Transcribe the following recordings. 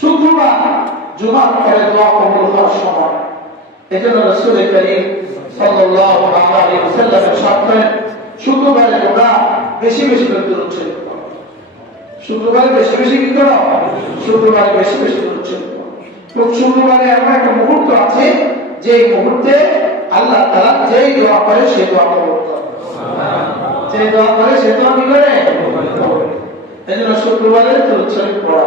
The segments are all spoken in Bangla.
শুক্রবার জুমার পরে দোয়া কবুল হওয়ার সময়। এজন্য রাসূল করিম সাল্লাল্লাহু আলাইহি ওয়াসাল্লামের সাথে শুক্রবারে তোমরা বেশি বেশি করে দূরত শরীফ পড়ো শুক্রবারে বেশি বেশি কি করো শুক্রবারে বেশি বেশি দূরত শরীফ পড়ো শুক্রবারে এমন একটা মুহূর্ত আছে যে মুহূর্তে আল্লাহ তাআলা যেই দোয়া করে সেই দোয়া কবুল করে। যে দোয়া করে সে দোয়া কি করে? এই জন্য শুক্রবারে দূরত শরীফ পড়া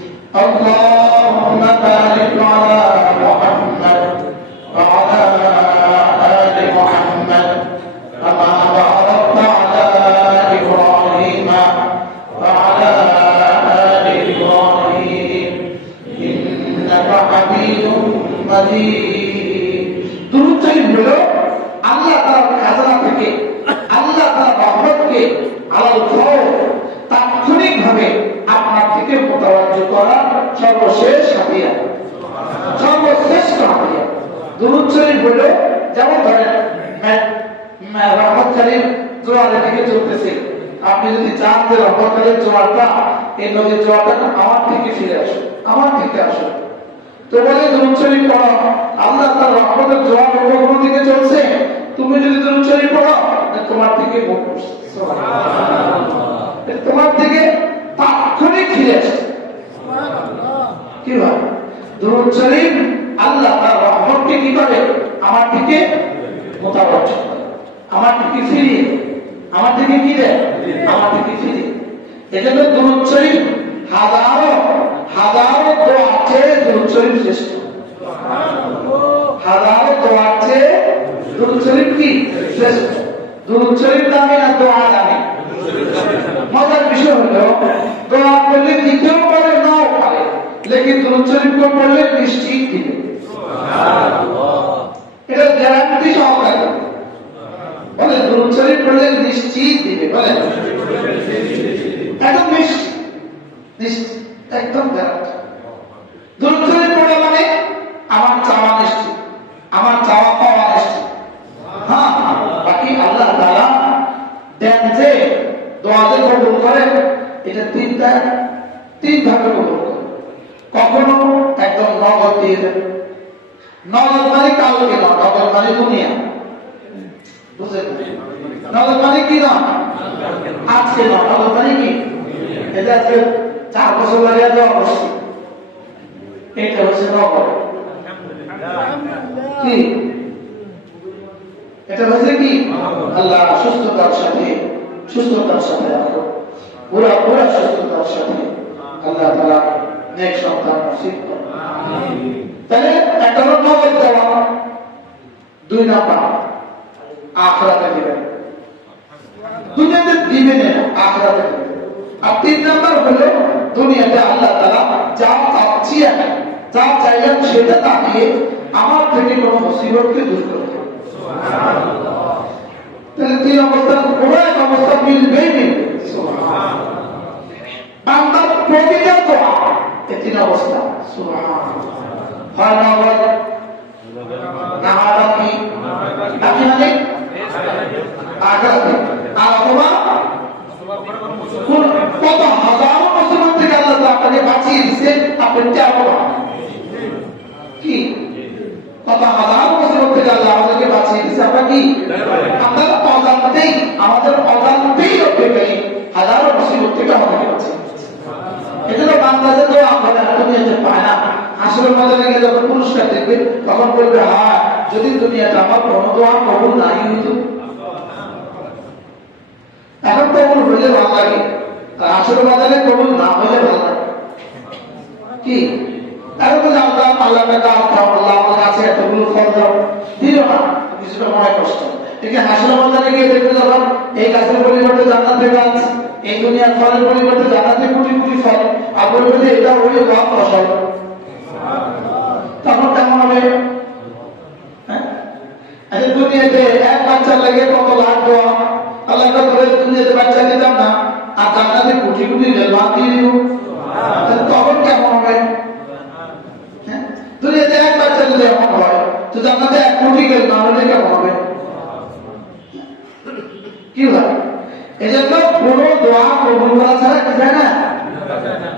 اللهم بارك على محمد এই নদীর জোয়ারটা আমার থেকে ফিরে আসে আমার থেকে আসে। তো বলে দুরূদ পড়ো। আল্লাহ তার রহমতের জোয়ার উপগ্রহ দিকে চলছে। তুমি যদি দুরূদ শরীফ পড়ো তোমার। সুবহানাল্লাহ। তোমার দিকে তাৎক্ষণিক ফিরে আসছে। কি হয় দুরূদ আল্লাহ তার রহমতকে কি করে আমার দিকে মোতাবক আমার দিকে ফিরিয়ে আমার দিকে কি দেয়? আমার দিকে ফিরিয়ে। এজন্য দুরূদ শরীফ হাজারো হাজারো দোয়া চেয়ে দুরূদ শ্রেষ্ঠ। হাজারো দোয়া চেয়ে দুরূদ কি? শ্রেষ্ঠ। দুরূদ দামি না, দোয়া দামি মজার বিষয় হলো, দোয়া করলে দিতেও পারে নাও পারে, লেকিন দুরূদ শরীফ পড়লে নিশ্চিত দিবে। এটা গ্যারান্টি সহকারে। বলে দুরূদ পড়লে নিশ্চিত দিবে, বলে একদম নিশ্চিত নিশ্চিত একদম গ্যারান্টি মানে আমার চাওয়া নিশ্চিত। আমার চাওয়া পাওয়া নিশ্চিত। হ্যাঁ বাকি আল্লাহ তাআলা দেন যে দোয়া যে কবুল করেন এটা তিনটা তিন ভাবে কবুল করেন কখনো একদম নগদ দিয়ে দেন। নগদ মানে কালকে না নগদ মানে দুনিয়া। বুঝলেন? নগদ মানে কি না আজকে না নগদ মানে কি? এটা আজকে চার বছর লাগে দেওয়া বসছি কি? এটা কি? আল্লাহ সুস্থতার সাথে সুস্থতার সাথে রাখো পুরা পুরা সুস্থতার সাথে আল্লাহ তাআলা নেক সন্তান নসিব তাহলে একটা হলো দেওয়া দুই নাম্বার আখরাতে দিবেন দুনিয়াতে দিবেন আখরাতে আর তিন নাম্বার হলো দুনিয়াতে আল্লাহ তাআলা যা চাচ্ছি আমি যা চাইলাম সেটা তাকিয়ে আমার থেকে কোনো মুসিবতকে দূর করে। তাহলে তিন অবস্থা? কোনো এক অবস্থা মিলবেই মিলবে বান্দার প্রতিটা দোয়া এই অবস্থা। হয় নগদ না হয় বাকি বাকি মানে? আগাতে আর বাঁচিয়ে দিছে আপনি পাবেন। কি? কত হাজার বছর থেকে আল্লাহ আমাদেরকে বাঁচিয়ে দিচ্ছে আমরা কি? আমরা অজান্তেই, আমাদের অজান্তেই রক্ষে পেলি হাজারো বছর থেকে আমাদেরকে বাঁচিয়ে এজন্য বাংলাদেশে তো আপনারা দুনিয়াতে পায় না। আসলে মজা লেগে যখন পুরস্কার দেখবে, তখন বলবে হ্যাঁ যদি দুনিয়াতে আমার কোনো দোয়া কবুল নাই হতো। এখন কবুল হইলে ভালো লাগে আসলে বাজারে কবুল না হইলে ভালো লাগে। কি? তখন কেমন হবে? দুনিয়াতে এক বাচ্চার লাগে কত দুনিয়াতে বাচ্চা না। আর দিয়ে তাহলে তখন কেমন হবে হ্যাঁ? দুনিয়াতে এক বাচ্চা যদি এমন হয়? তো জান্নাতে এক কোটি গেল তাহলে কেমন হবে। কি হয় এই জন্য কোনো দোয়া কবুল করা ছাড়া কি যায় না? দেখা যায়। না।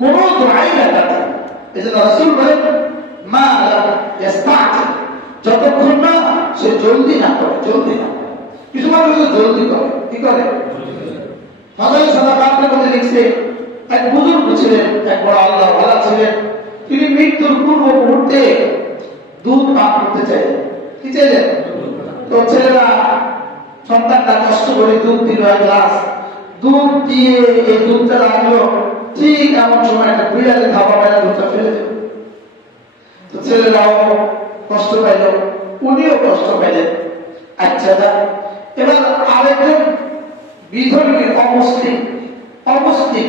কোনো দোয়াই দেখা যায়। এই জন্য রাসূল বলেন মা যতক্ষণ না সে জলদি না করে জলদি না কিছু মানুষ জলদি করে। কি করে? ফাজাইল সাদাকাতের মধ্যে লিখছে। এক বুজুর্গ ছিলেন, এক বড় আল্লাহ ভালা ছিলেন। তিনি মৃত্যুর পূর্ব মুহূর্তে দুধ পান করতে চাইলেন। কি চাইলেন? তো ছেলেরা সন্তানটা কষ্ট করে দুধ দিল এক গ্লাস। দুধ দিয়ে এই দুধটা রাখল ঠিক এমন সময় একটা বিড়ালে ধাপা মেলা দুধটা ফেলে দিল। তো ছেলেরাও কষ্ট পাইল, উনিও কষ্ট পাইলেন। আচ্ছা যা এবার আরেকজন বিধর্মী, অমুসলিম অমুসলিম।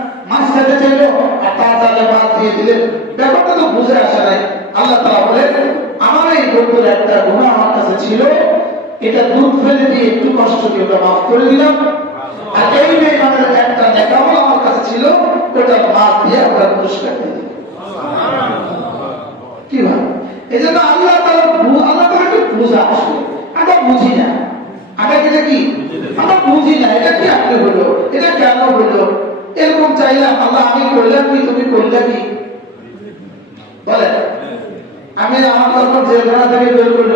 মাছ চাইলো আর তার জালে মাছ দিয়ে দিলেন। ব্যাপারটা তো বুঝে আসে নাই। আল্লাহ তাআলা বলেন, আমার এই বন্ধুর একটা গুনাহ আমার কাছে ছিল। এটা দুধ ফেলে দিয়ে একটু কষ্ট দিয়ে ওটা মাফ করে দিলাম। আর এই বেইমানের একটা নেকামল আমার কাছে ছিল, ওটা মাছ দিয়ে আমরা পুরস্কার দিলাম। কি ভাই? এই জন্য আল্লাহ বু- আল্লাহ তাআলা একটু বোঝা আসলে। আমরা বুঝি না। আমরা এটা কি আমরা বুঝি না। এটা কি আপনি হলো? এটা কেন হলো? চাইলাম আল্লাহ আমি করলাম কি, তুমি করলে কি? বলে আমি আমার তখন জেলখানা থেকে বের করল।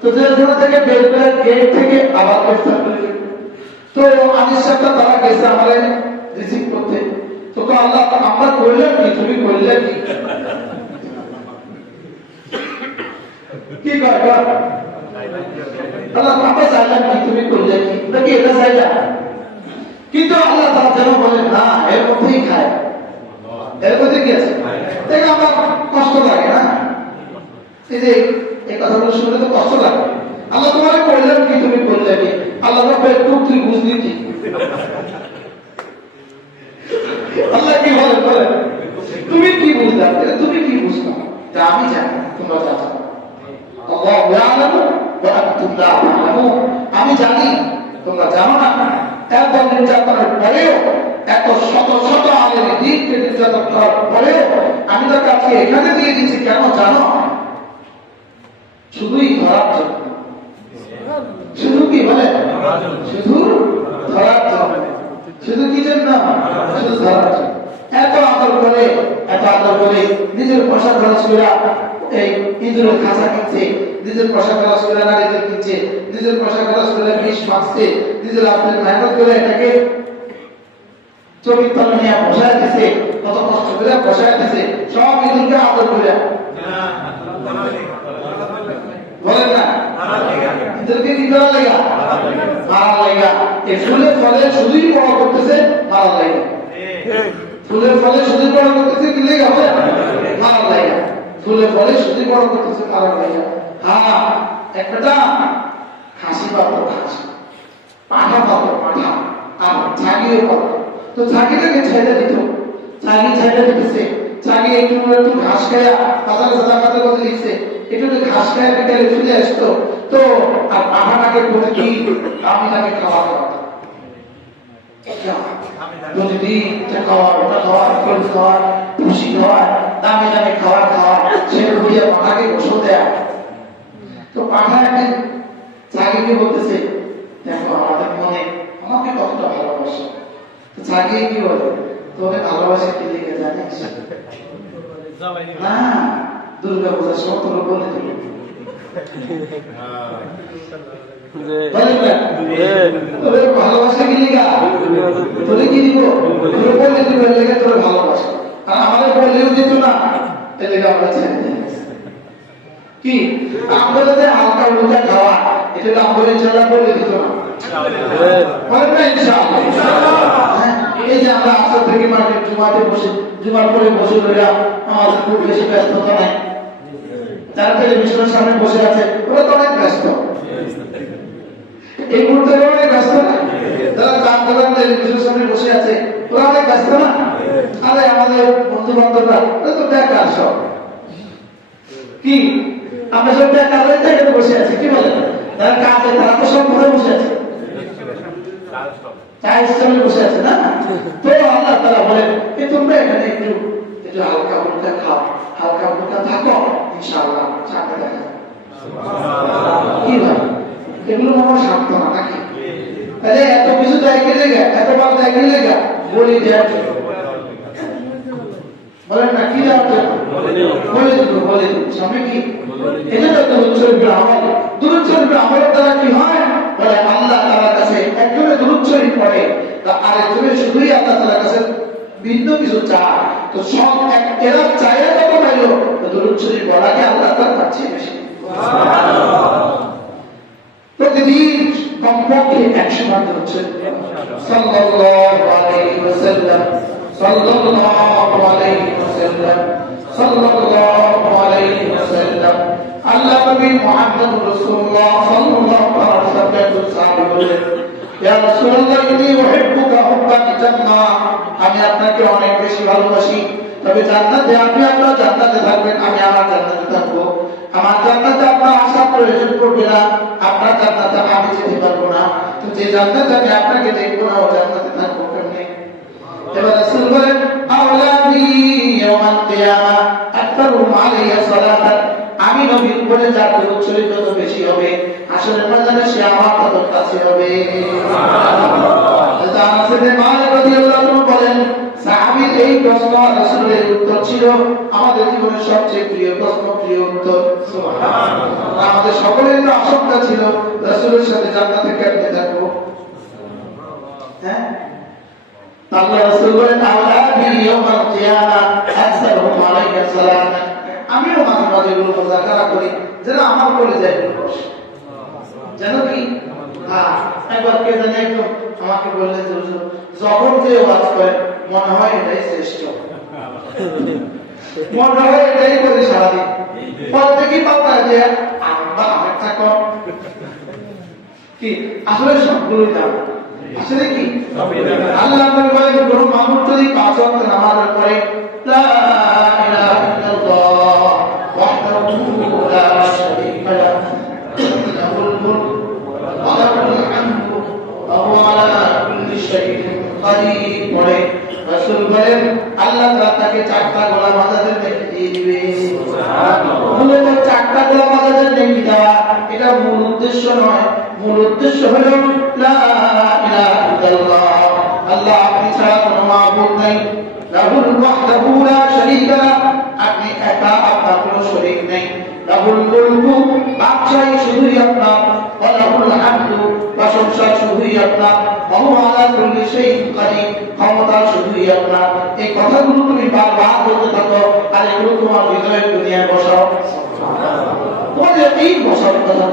তো জেলখানা থেকে বের করে গেট থেকে আবার গ্রেফতার করে দিল। তো আনিস সাহেবটা তারা গেছে আমার রিসিভ করতে। তো আল্লাহ, আমরা করলাম কি, তুমি করলে কি? কি কয়? আল্লাহ, আমরা চাইলাম কি, তুমি করলে কি? এটা চাইলাম কিন্তু আল্লাহ তারা যেন বলেন না, এর মধ্যেই খায়। এর মধ্যে কি আছে? দেখে আমার কষ্ট লাগে, না? এই যে এই কথাগুলো শুনে তো কষ্ট লাগে। আল্লাহ তোমার করলেন কি, তুমি করলে কি? আল্লাহ রাব্বুল খুব তুই বুঝলি কি? আল্লাহ কি বলে বলে? তুমি কি বুঝলা? তুমি কি বুঝলা? তা আমি জানি, তোমরা জানো। আল্লাহ ইয়ালামু আমি জানি, তোমরা জানো না। এত নির্যাতনের পরেও, এত শত শত আলের দিককে নির্যাতন করার পরেও আমি তাকে আজকে এখানে দিয়ে দিচ্ছি কেন জানো? শুধুই ধরার জন্য। শুধু কি বলে? শুধু ধরার জন্য। শুধু কি জন্য? শুধু ধরার জন্য। এত আদর করে, এত আদর করে নিজের পয়সা খরচ করে এই ইঁদুরের খাঁচা কিনছে নিজের পয়সা খরচ করে নারীদের কিনছে নিজের পয়সা খরচ করে বিষ মাখছে নিজের আপনার মেহনত করে এটাকে চোখের তলে নিয়ে বসায় দিছে কত কষ্ট করে বসায় দিছে সব ইঁদুরকে আদর করে। বলেন না? ইঁদুরকে কি করা লাগা? মারা লাগা। এই ফুলের ফলে শুধুই বড় করতেছে মারা লাগা। ফুলের ফলে শুধু বড় করতেছে কি লেগে মারা লাগা। ফুলের ফলে শুধু বড় করতেছে মারা লাগা হ্যাঁ একটা হাসি পাবো হাসি পাঠা পাবো পাঠা। আর ঝাঁকিও পাবো তো ঝাঁকিটাকে ছেড়ে দিত। ঝাঁকি ছেড়ে দিতেছে। ঝাঁকি একটু একটু ঘাস খায়া বাজারে কাতে কথা লিখছে একটু একটু ঘাস খায়া বিকালে ফিরে আসতো। তো আর পাঠাটাকে প্রতিদিন আমি তাকে খাওয়া খাওয়াতাম প্রতিদিন এটা খাওয়া ওটা খাওয়া খাওয়া খুশি খাওয়া দামি দামি খাবার খাওয়া সে রুটিয়া পাঠাকে গোসল দেয়া তো পাঠা একদিন জাগিয়ে বলতেছে দেখো আমাদের মনে আমাকে কতটা ভালোবাসে জাগিয়ে কি বলে তোকে ভালোবাসে কি লিখে জানিস না দুর্গা পূজার সময় তোর বলে দিল হ্যাঁ, এই যে আমরা বসে বসে রইলাম আমাদের খুব বেশি ব্যস্ততা নাই যারা সামনে বসে আছে ওরা তো অনেক ব্যস্ত এই মুহূর্তে অনেক ব্যস্ত না? যারা চার দোকান টেলিভিশনের সামনে বসে আছে, ওরা অনেক ব্যস্ত না? আরে আমাদের বন্ধু বান্ধবরা তো বেকার সব। কি? আমরা সব বেকার হয়ে এখানে বসে আছি, কি বলেন? তারা কাজে তারা তো সব ঘরে বসে আছে। চায়ের স্টলে বসে আছে, না? তো আল্লাহ তারা বলেন যে তোমরা এখানে একটু একটু হালকা ফুলকা খাও, হালকা ফুলকা থাকো, ইনশাআল্লাহ চাকরি দেখা কি ভাই? এগুলো আমার স্বার্থ না নাকি? আরে এত কিছু দেয় কে লেগে এত বার দেয় কে লেগে বলি দেওয়ার জন্য। বলেন না কি দেওয়ার জন্য? বলে দিব। বলে দিব সামনে কি? এটা তো দুরুচ্চরিত আমল দুরুচ্চরিত আমলের দ্বারা কি হয়? বলে আল্লাহ তাআলার কাছে একজনে দুরুচ্চরিত পড়ে তা আরেকজনে শুধুই আল্লাহ তাআলার কাছে ভিন্ন কিছু চায়। তো সব এক এরা চাইলে কত পাইলো দুরুচ্চরিত পড়াকে আল্লাহ তাআলা পাচ্ছে বেশি। প্রতিদিন কমপক্ষে একশো বার হচ্ছে। সাল্লাল্লাহু আলাইহি ওয়াসাল্লাম, সাল্লাল্লাহু আলাইহি ওয়াসাল্লাম, সাল্লাল্লাহু আলাইহি ওয়াসাল্লাম। আল্লাহ নবী মুহাম্মদ রাসূলুল্লাহ সাল্লাল্লাহু আলাইহি ওয়াসাল্লাম বলেন, ইয়া রাসূলুল্লাহ ইন্নী উহিব্বুকা হুব্বান জান্নাহ আমি আপনাকে অনেক বেশি ভালোবাসি, তবে জান্নাতে আপনি আপনার জান্নাতে থাকবেন, আমি আমার জান্নাতে থাকব। আমার জান্নাতে আপনার আশা প্রয়োজন পড়বে না আপনার জান্নাতে আমি যেতে পারব না। তো যে জান্নাতে আমি আপনাকে দেখব না ও জান্নাতে থাকব কেমনে? এবার রাসূল বলেন আওলাদি কিয়ামা আকতারুহুম আলাইয়া সালাতান। আমি নবীর উপরে যার যত বেশি হবে ময়দানে সে আমার তত কাছে হবে। মালিক রাদিয়াল্লাহু বলেন সাহাবীর এই প্রশ্ন রাসূলের উত্তর ছিল, আমাদের জীবনের সবচেয়ে প্রিয় প্রশ্ন, প্রিয় উত্তর আমাদের সকলের তো আশঙ্কা ছিল, রাসূলের সাথে জান্নাতে কেমনে থাকব হ্যাঁ? আল্লাহ রাসূল বলেন আওলাদি ইয়াউমাল কিয়ামা আকসারুহুম আলাইকা সালাম। আমিও মাঝে মাঝে এগুলো মুযাকারা করি, যেন আমার বলে যায় যেন কি? হ্যাঁ একবার কে জানে একদম আমাকে বললেন যে যখন যে ওয়াজ করে মনে হয় এটাই শ্রেষ্ঠ। মনে হয় এটাই করি সারাদিন। প্রত্যেকই পাতা যে আমরা আরেকটা কর কি? আসলে সবগুলোই দাম আসলে কি? আল্লাহ নবী বলেন কোন মানুষ যদি পাঁচ নামাজ পড়ে লা ইলাহা ইল্লাল্লাহ ওয়াহদাহু লা শারীকা লাহু লাহুল মুলক ওয়া লাহুল হামদু ওয়া হুয়া আলা কুল্লি শাইইন কাদির পড়ে রাসূল বলেন আল্লাহ তাআলা তাকে চারটা গলা মাজাদের নেকি দিয়ে দিবে মূলত চারটা গলা মাজাদের নেকি দেওয়া এটা মূল উদ্দেশ্য নয় মূল উদ্দেশ্য হলো লা ইলাহা ইল্লাল্লাহ আল্লাহ আপনি ছাড়া কোনো মাবুদ নেই। লাহুল ওয়াহদাহু শুধুই আপনার। ওয়া লাহুল হামদু, প্রশংসা শুধুই আপনার। ওয়া হুয়া আলা কুল্লি শাইইন কাদির ক্ষমতা শুধুই আপনার। এই কথা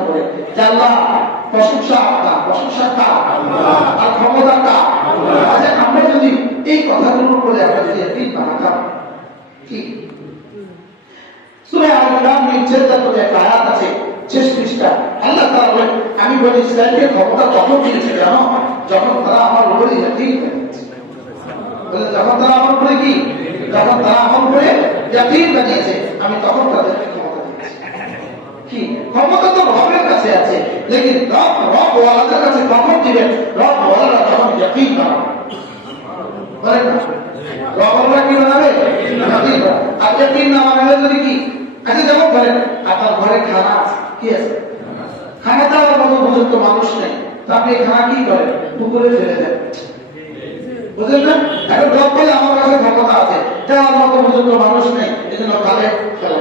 করে। যে আল্লাহ প্রশংসা আপনার, প্রশংসা কার? আর ক্ষমতা কার? আচ্ছা আমরা যদি এই কথাগুলোর উপরে যদি একদিন বানাতাম কি? সূরা করে একটা আয়াত আছে, শেষ পৃষ্ঠা। আল্লাহ বলেন, আমি বলি ইসরায়েলকে ক্ষমতা তখন দিয়েছে জানো যখন তারা আমার উপরে করেছে যখন তারা আমার উপরে কি? যখন তারা আমার উপরে ইয়াকিন বানিয়েছে, আমি তখন তাদেরকে ক্ষমতা কি? তো রবের কাছে আছে, লেকিন রব রব ওয়ালাদের কাছে কখন দিবেন, রব ওয়ালারা যখন ইয়াকিন বানাবে বলেন না। রব কি বানাবে? ইয়াকিন বানাবে। না বানালে যদি কি? আচ্ছা যেমন বলেন আপনার ঘরে খানা আছে, কি আছে? খানা দেওয়ার মতো উপযুক্ত মানুষ নেই। তো আপনি খানা কি করেন? পুকুরে ফেলে দেন। বুঝলেন না? এখন রব বলে আমার কাছে ক্ষমতা আছে। দেওয়ার মতো উপযুক্ত মানুষ নেই। এই জন্য খালে ফেলে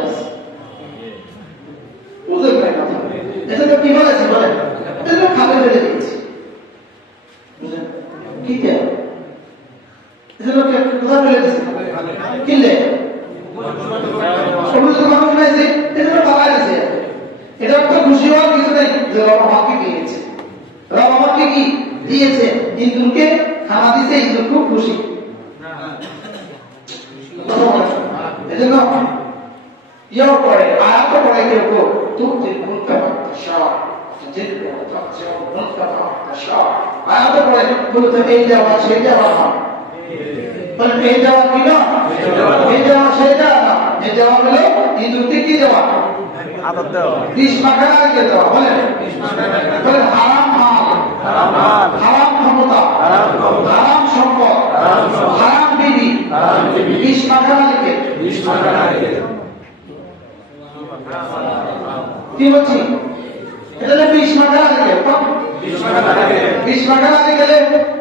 বুঝলেন না কথা এজন্য কি বলেছে বলেন? এজন্য খালে ফেলে দিয়েছি বুঝলেন কি কে এজন্য কে ফেলে দিয়েছে কিনলে সমুদ্র মানুষ নাই যে এজন্য পালাই দিয়েছে খুশি হওয়ার কিছু নেই, যে রব আমাকে দিয়েছে। রব আমাকে কি দিয়েছে? ইন্দুরকে খানা দিতে ইন্দুর খুব খুশি। এজন্য ইয়েও করে আয়াতও করে কেউ কেউ তাকসিউ মুলকা বাতাসা আয়াতও করে বলতে এই যাওয়া সেই যাওয়া না বলে এই যাওয়া কি না এই যাওয়া সেই যাওয়া না। এই যাওয়া হলো ইন্দুরকে কি দেওয়া? বিষ মাখানা রেখে দেওয়া? বলেন। বলে হারাম মাল। হারাম ক্ষমতা। হারাম সম্পদ। হারাম বিবি, বিষ মাখানা রেখে বিষ মাখানা রেখে কি বলছি? এটা হলো বিষ মাখানা রেখে বিষ মাখানা রেখে বিষ মাখানা রেখে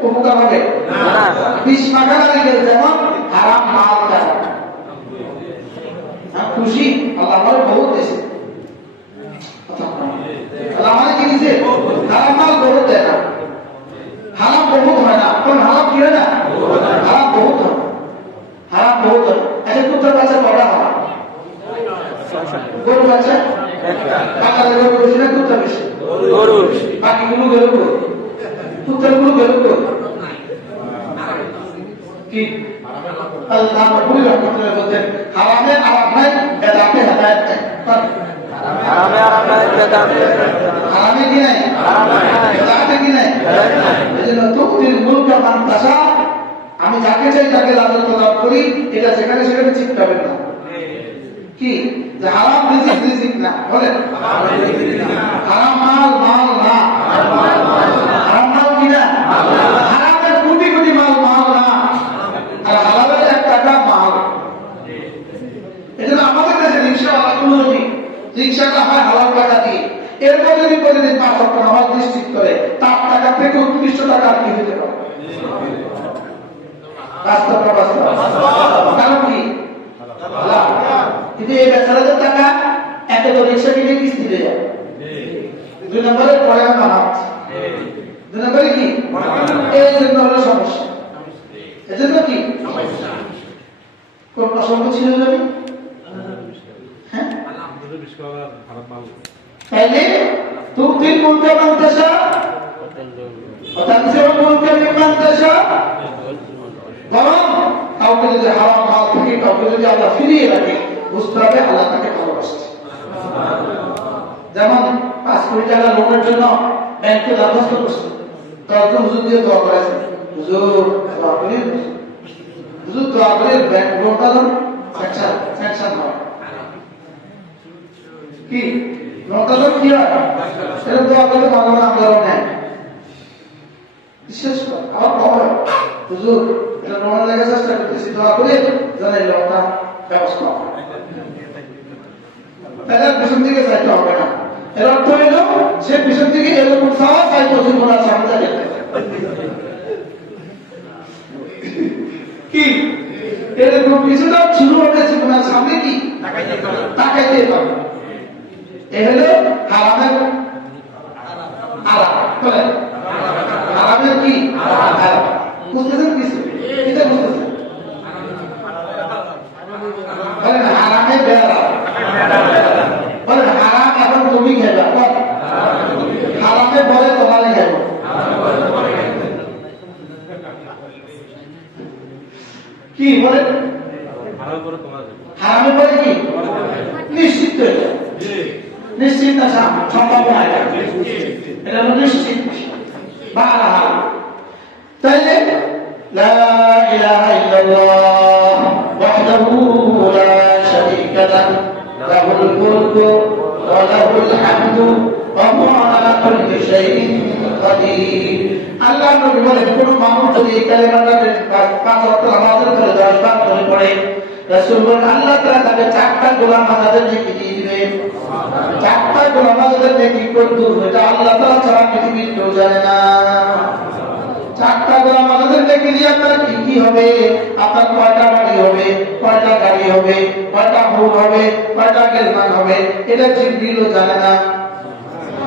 উপকার হবে না। বিষ মাখানা রেখে যেমন হারাম মাল আমি খুশি। আল্লাহ আমার বহুত দিয়েছে। আল্লাহ আমাদের কি দিয়েছে? হারাম মাল বহুত দেয় না। হারাম বহুত হয় না। কোন হারাম কি হয় না? হারাম বহুত হয়। হারাম বহুত হয়। আচ্ছা কুত্তার বাচ্চা কটা হারাম গরু বাচ্চা? একটা। বাচ্চাদের বেশি না কুত্তা বেশি? গরু বাকিগুলো গেল গরু কুত্তারগুলো গেল কি? হারামে আরাম নাই বেদাতে হেদায়েত নাই। আরামে আরামে বেদান্ত হারামে কি নাই? হারাম নাই। বেদাতে কি নাই? এজন্য তুক্তির মুলকা মান আমি যাকে চাই তাকে রাজত্ব লাভ করি এটা সেখানে সেখানে চিপকাবেন না। কি? যে হারাম রিজিক রিজিক না, বলেন। হারাম মাল মাল না। হারাম মাল কি না? হারামের কোটি কোটি মাল মাল না। আর হালালের এক টাকা মাল। এজন্য আমাদের কাছে রিক্সা আলাগুলো যদি রিক্সাটা হয় হালাল টাকা দিয়ে। এরপর যদি প্রতিদিন পাঁচ লক্ষ নামাজ নিশ্চিত করে, তার টাকা থেকে উৎকৃষ্ট টাকা কি হতে পারে? বাস্তব না কারণ কি? লাভ। কিন্তু এই বেচারাদের টাকা একটা তো রিক্সা কিনে কিস্তি দিয়ে যায়? দুই নম্বরে পরে আমরা দুই নম্বরে কি? এই জন্য হলো সমস্যা। এজন্য কি? কোন প্রসঙ্গ ছিল জানি হ্যাঁ? তাইলে মান মিম্মান তাশা বরং কাউকে যদি হারাম মাল থেকে কাউকে যদি আল্লাহ ফিরিয়ে রাখে বুঝতে হবে, আল্লাহ তাকে ভালোবাসছে যেমন পাঁচ কোটি টাকা লোনের জন্য ব্যাংকে দরখাস্ত করছে। তখন হুজুর দিয়ে দোয়া করেছে, হুজুর, দোয়া করি, হুজুর, দোয়া করে, ব্যাংক লোনটা ধর স্যাংশন স্যাংশন হয়। কি? লোনটা ধর কি হয়? এরকম দোয়া করলে মানব আন্দোলন নেয়। বিশেষ করে, আবার কম হয় হুজুর, এটা লোনের লেগে চেষ্টা করতেছি, দোয়া করে যেন এই লোনটা। ব্যবস্থা তাহলে পিছন দিকে চাইতে হবে না। এর অর্থ হইল সে পিছন দিকে এরকম চাওয়া চাইতো জীবন আর সামনে কি? এরকম কিছুটা শুরু হবে জীবন সামনে কি? তাকাইতে পারবে এ হলো হারামের আলাপ বলেন হারামের কি? আলাপ বুঝতেছেন কিছু? এটা বুঝতেছেন বলেন হারামে বেড়া বলেন হারাম এখন তুমি খেলা বল। হারামে বলে তোমার খেলো কি বলে হারামে পরে কি নিশ্চিত নিশ্চিত আসা সম্ভাবনা এটা হলো নিশ্চিত বা আলাহাল তাইলে لا إله إلا الله وحده لا شريك له له الملك وله الحمد وهو على كل شيء قدير আল্লাহ নবী বলেন কোন মানুষ যদি এই কালেমাটা পাঁচ ওয়াক্ত নামাজের পরে দশ বার করে পড়ে রাসূল বলেন আল্লাহ তাআলা তাকে চারটা গোলাম আজাদের নেকি দিয়ে দিবেন চারটা গোলাম আজাদের নেকি কোন দূর এটা আল্লাহ তাআলা ছাড়া পৃথিবীর কেউ জানে না চারটা গোলাম আজাদের নেকি দিয়ে আপনার কি কি হবে আপনার কয়টা বাড়ি হবে কয়টা গাড়ি হবে কয়টা হুর হবে কয়টা গেলমান হবে এটা জিবরিলও জানে না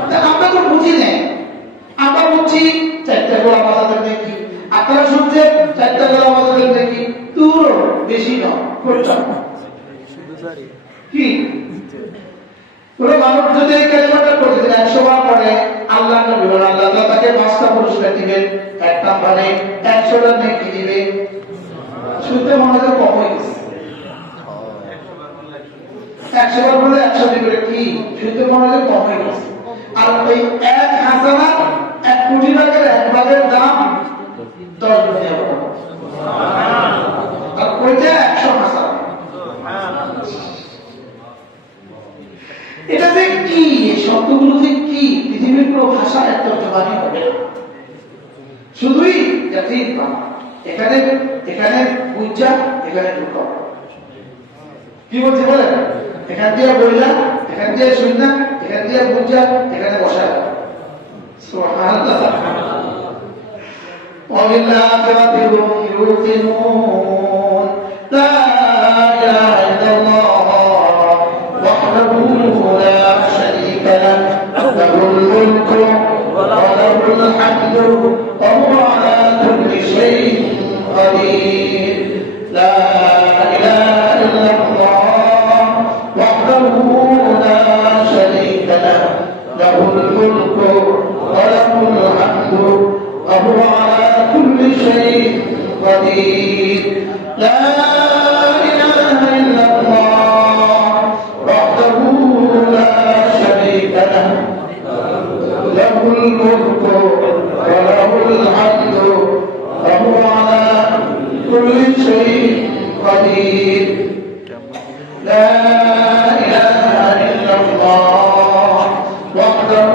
তা আমরা তো বুঝি নাই আমরা বলছি, চারটা গোলা আজাদের নেকি। আপনারা শুনছেন, চারটা গোলা আজাদের নেকি। দূর বেশি নয় করতাম কি? মানুষ যদি এই একশো বার আল্লাহ আল্লাহ তাকে পাঁচটা পুরস্কার দিবেন। এক নম্বরে একশোটা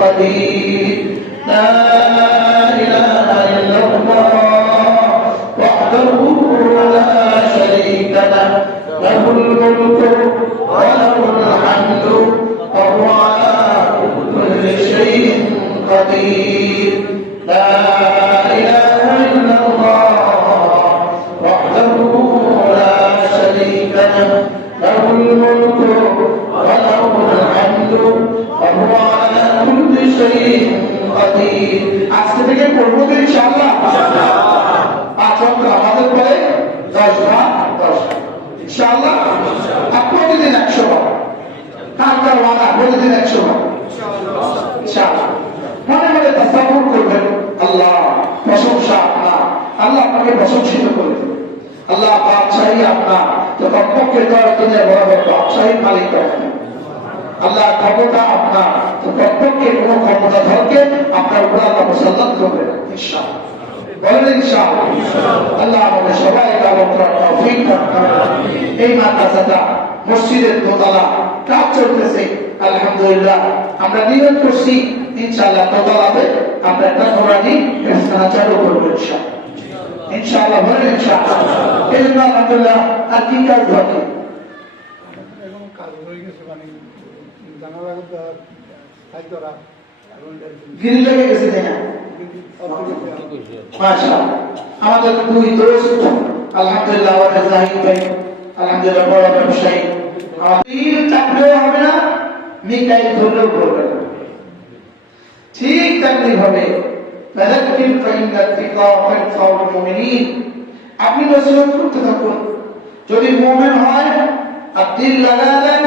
قدير لا প্রশংসিত করে আল্লাহ বাদশাহী আপনার তো কমপক্ষে দশ দিনের বরাবর বাদশাহীর মালিক আল্লাহ ক্ষমতা আপনার তো কমপক্ষে কোন ক্ষমতা ধরকে আপনার উপর আল্লাহ মুসল্লাত করবেন আমরা নিয়োগ করছি, ইনশাআল্লাহ দোতলাতে আমরা একটা খানা চালু করব ইনশাআল্লাহ। ইনশাআল্লাহ বলেন ইনশাআল্লাহ। এই জন্য আলহামদুলিল্লাহ আর কি কাজ বাকি এবং কাজ হয়ে গেছে মানে জানালা সাইড করা গিরি লেগে গেছে তাই না? মাশাআল্লাহ। আমাদের দুই দোস্ত আলহামদুলিল্লাহ আমাদের জাহিদ ভাই আলহামদুলিল্লাহ বড় ব্যবসায়ী আমাদের চাকরিও হবে না মিকাইল ধরলেও করবে ঠিক তেমনি ভাবে فذكر فإن الذكرى تنفع المؤمنين আপনি নসিহত করতে থাকুন যদি মুমিন হয় আর দিল লাগা দেন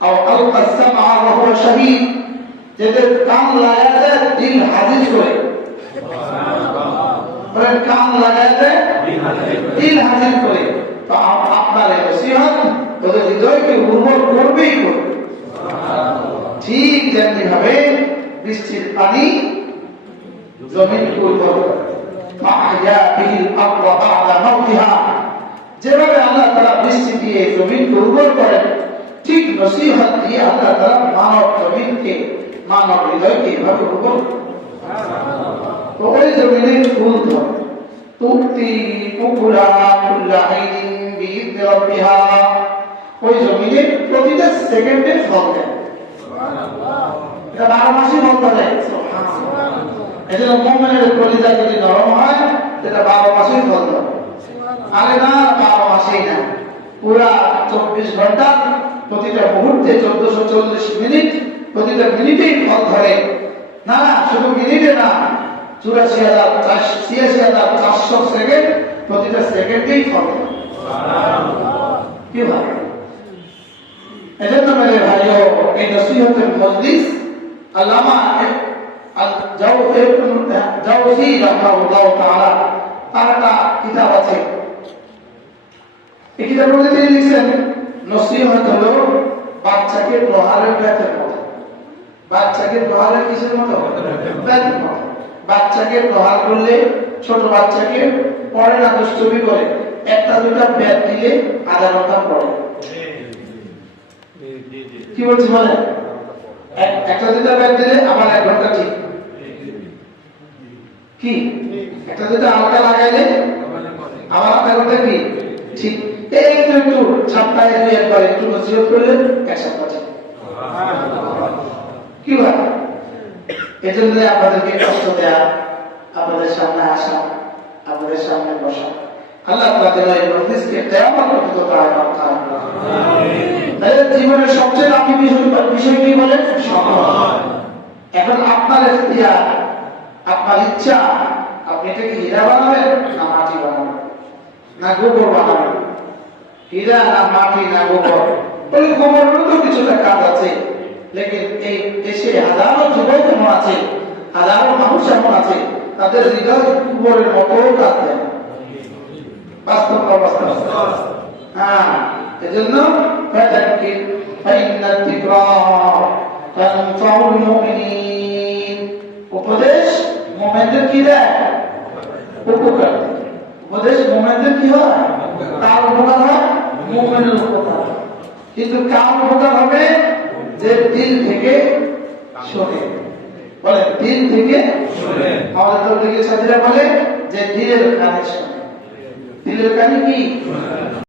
أو ألقى السمع وهو شهيد যাদের কান লাগা দেয় দিল হাজির করে বলেন কান লাগা দেয় দিল হাজির করে তো আপ- আপনার এই নসিহত ওদের হৃদয়কে উর্বর করবেই করবে ঠিক তেমনি ভাবে বৃষ্টির পানি জমিনকে যেভাবে আল্লাহ তাআলা বৃষ্টি দিয়ে জমিনকে উর্বর করেন, ঠিক নসিহত দিয়ে আল্লাহ তাআলা মানব জমিনকে, মানব হৃদয়কে এভাবে উর্বর। তো ওই জমিনে ফুল ধরে। তুক্তি পুকুরা কুল্লা আইনিন বিইذن রাব্বিহা। ওই জমিনে প্রতিটা সেকেন্ডে ফল দেয়। এটা বারো মাসই ফল দেয়। এজন্য মোমেনের কলিজা যদি নরম হয়, সেটা বারো মাসেই ফল আরে না, বারো মাসেই না। পুরা চব্বিশ ঘণ্টা প্রতিটা মুহূর্তে চোদ্দশো চল্লিশ মিনিট প্রতিটা মিনিটেই ফল ধরে। না না, শুধু মিনিটে না, চুরাশি হাজার ছিয়াশি হাজার চারশো সেকেন্ড প্রতিটা সেকেন্ডেই ফল। কি ভাবে এজন্য মেরে ভাইও, এই নসিহতের মজলিস আল্লামা যাও জাওজি রাহমাহুল্লাহ তাআলা তার একটা কিতাব আছে। এই কিতাবের মধ্যে তিনি লিখছেন নসিহত হলো বাচ্চাকে প্রহারের ব্যাথের মতো। বাচ্চাকে প্রহারের কিসের মতো? ব্যাথের মতো। বাচ্চাকে প্রহার করলে ছোট বাচ্চাকে পড়ে না দুষ্টমি করে। একটা দুটা ব্যাট দিলে আধা ঘণ্টা পড়ে কি বলছি বলে এক- একটা দুটা ব্যাট দিলে আবার এক ঘণ্টা ঠিক। কি? একটা দুটা হালকা লাগাইলে? আবার আধা ঘণ্টা কি? ঠিক। এই একটু একটু ছাপ্পায় দুই একবার একটু নসিহত করলে এক সপ্তাহ কি ভাই? এজন্য আপনাদেরকে কষ্ট দেয়া আপনাদের সামনে আসা আপনাদের সামনে বসা। আল্লাহ তাআলা এই মজলিসকে কিয়ামত পর্যন্ত তার তাহলে জীবনের সবচেয়ে দামি বিষয় বিষয় কি বলেন সম্মান এখন আপনার ইখতিয়ার আপনার ইচ্ছা, আপনি এটাকে হীরা বানাবেন না মাটি বানাবেন। না গোবর বানাবেন। হীরা না মাটি, না গোবর। ওই গোবরেরও তো কিছুটা কাজ আছে, লেকিন এই দেশে হাজারো যুবক এমন আছে, হাজারো মানুষ এমন আছে, তাদের হৃদয় মতো কাজ দেয়। বাস্তব অবস্থা। হ্যাঁ এজন্য উপদেশ মুমিনদের কি দেয় উপকার। উপদেশ মুমিনদের কি হয়? কার উপকার হয়? মুমিনের উপকার। কিন্তু কার উপকার হবে? যে দিল থেকে শোনে। বলে, দিল থেকে আমাদের তবলিগের সাথীরা বলে যে দিলের কানে শোনে। দিলের কানে কি?